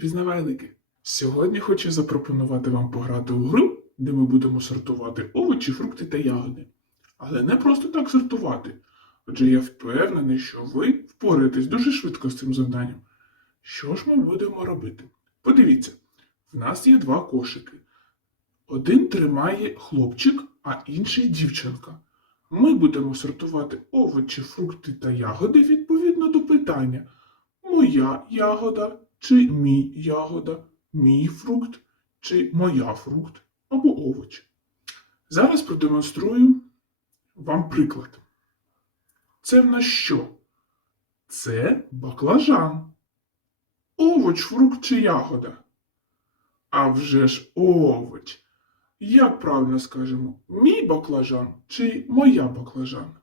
пізнавальники! Сьогодні хочу запропонувати вам пограти у гру, де ми будемо сортувати овочі, фрукти та ягоди. Але не просто так сортувати. Отже, я впевнений, що ви впораєтесь дуже швидко з цим завданням. Що ж ми будемо робити? Подивіться, в нас є два кошики. Один тримає хлопчик, а інший дівчинка. Ми будемо сортувати овочі, фрукти та ягоди відповідно до питання: моя ягода чи мій ягода, мій фрукт чи моя фрукт або овоч. Зараз продемонструю вам приклад. Це в нас що? Це баклажан. Овоч, фрукт чи ягода? А вже ж овоч. Як правильно скажемо, мій баклажан чи моя баклажан?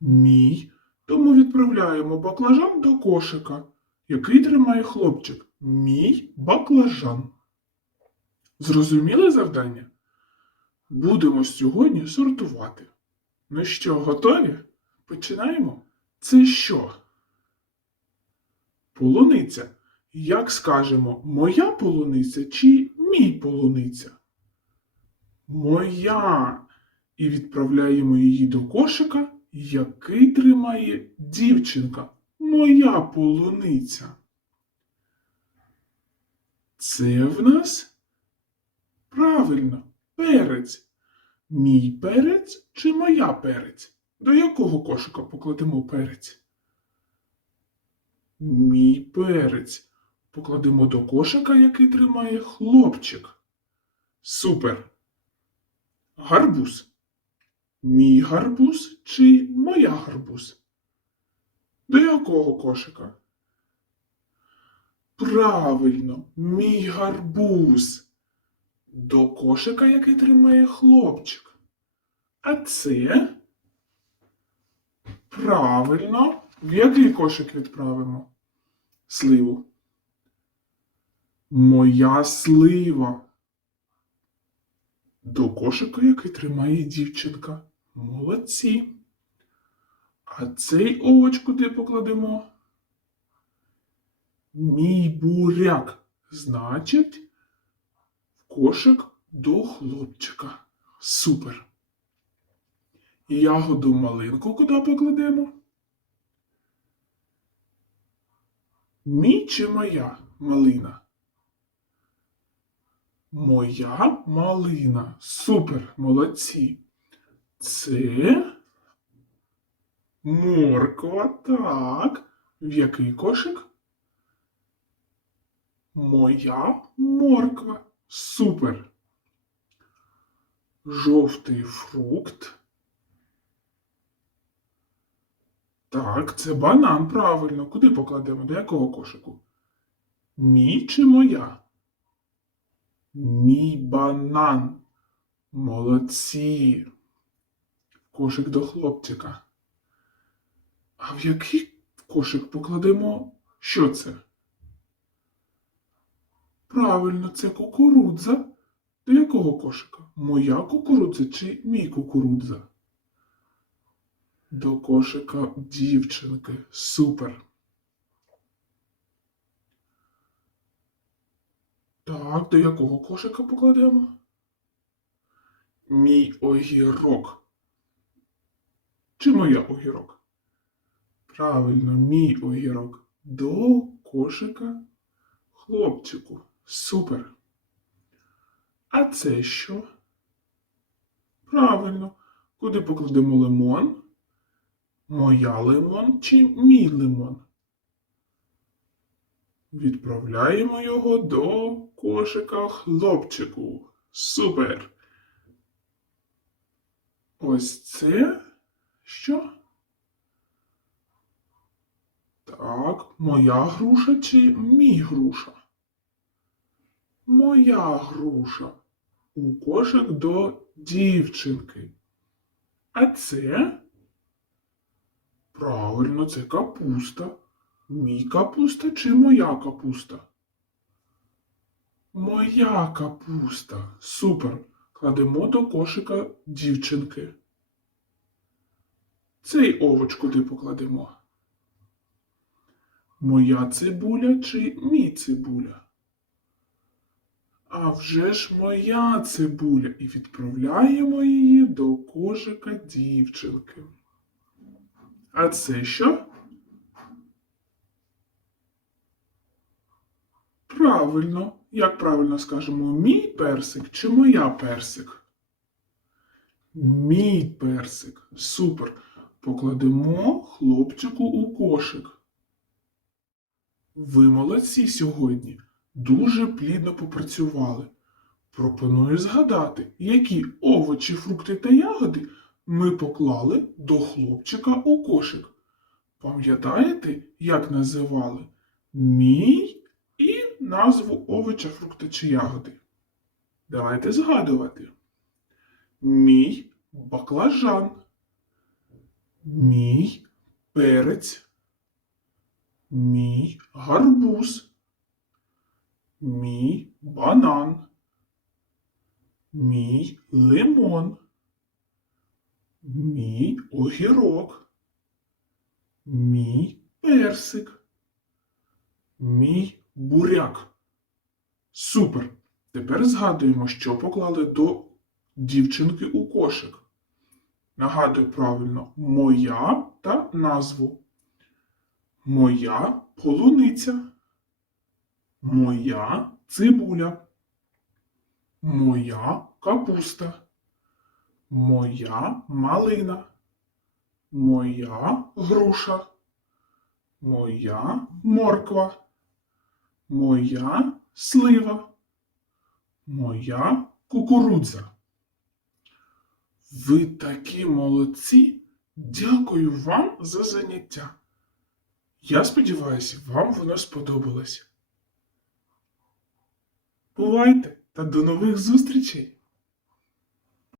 Мій. Тому відправляємо баклажан до кошика, який тримає хлопчик. Мій баклажан. Зрозуміли завдання? Будемо сьогодні сортувати. Ну що, готові? Починаємо. Це що? Полуниця. Як скажемо, моя полуниця чи мій полуниця? Моя. І відправляємо її до кошика, який тримає дівчинка. Моя полуниця. Це в нас правильно перець. Мій перець чи моя перець? До якого кошика покладемо перець? Мій перець. Покладемо до кошика, який тримає хлопчик. Супер. Гарбуз. Мій гарбуз чи моя гарбуз? До якого кошика? Правильно, мій гарбуз. До кошика, який тримає хлопчик. А це? Правильно. В який кошик відправимо? Сливу. Моя слива. До кошика, який тримає дівчинка. Молодці. А цей овоч куди покладемо? Мій буряк. Значить, в кошик до хлопчика. Супер. Ягоду малинку куди покладемо? Мій чи моя малина? Моя малина. Супер, молодці. Це морква. Так. В який кошик? Моя морква. Супер. Жовтий фрукт. Так, це банан, правильно. Куди покладемо? До якого кошику? Мій чи моя? Мій банан. Молодці. Кошик до хлопчика. А в який кошик покладемо? Що це? Правильно, це кукурудза. До якого кошика? Моя кукурудза чи мій кукурудза? До кошика дівчинки. Супер. Так, до якого кошика покладемо? Мій огірок. Чи моя огірок? Правильно, мій огірок. До кошика хлопчику. Супер. А це що? Правильно. Куди покладемо лимон? Моя лимон чи мій лимон? Відправляємо його до кошика хлопчику. Супер. Ось це що? Так, моя груша чи мій груша? Моя груша. У кошик до дівчинки. А це? Правильно, це капуста. Мій капуста чи моя капуста? Моя капуста. Супер. Кладемо до кошика дівчинки. Цей овоч куди покладемо? Моя цибуля чи мій цибуля? А вже ж моя цибуля, і відправляємо її до кошика дівчинки. А це що? Правильно, як правильно скажемо, мій персик чи моя персик? Мій персик. Супер. Покладемо хлопчику у кошик. Ви молодці сьогодні. Дуже плідно попрацювали. Пропоную згадати, які овочі, фрукти та ягоди ми поклали до хлопчика у кошик. Пам'ятаєте, як називали? Мій і назву овоча, фрукта чи ягоди. Давайте згадувати. Мій баклажан. Мій перець. Мій гарбуз. Мій банан. Мій лимон. Мій огірок. Мій персик. Мій буряк. Супер! Тепер згадуємо, що поклали до дівчинки у кошик. Нагадую правильно моя та назву. Моя полуниця. Моя цибуля. Моя капуста. Моя малина. Моя груша. Моя морква. Моя слива. Моя кукурудза. Ви такі молодці. Дякую вам за заняття. Я сподіваюся, вам воно сподобалось. Бувайте та до нових зустрічей!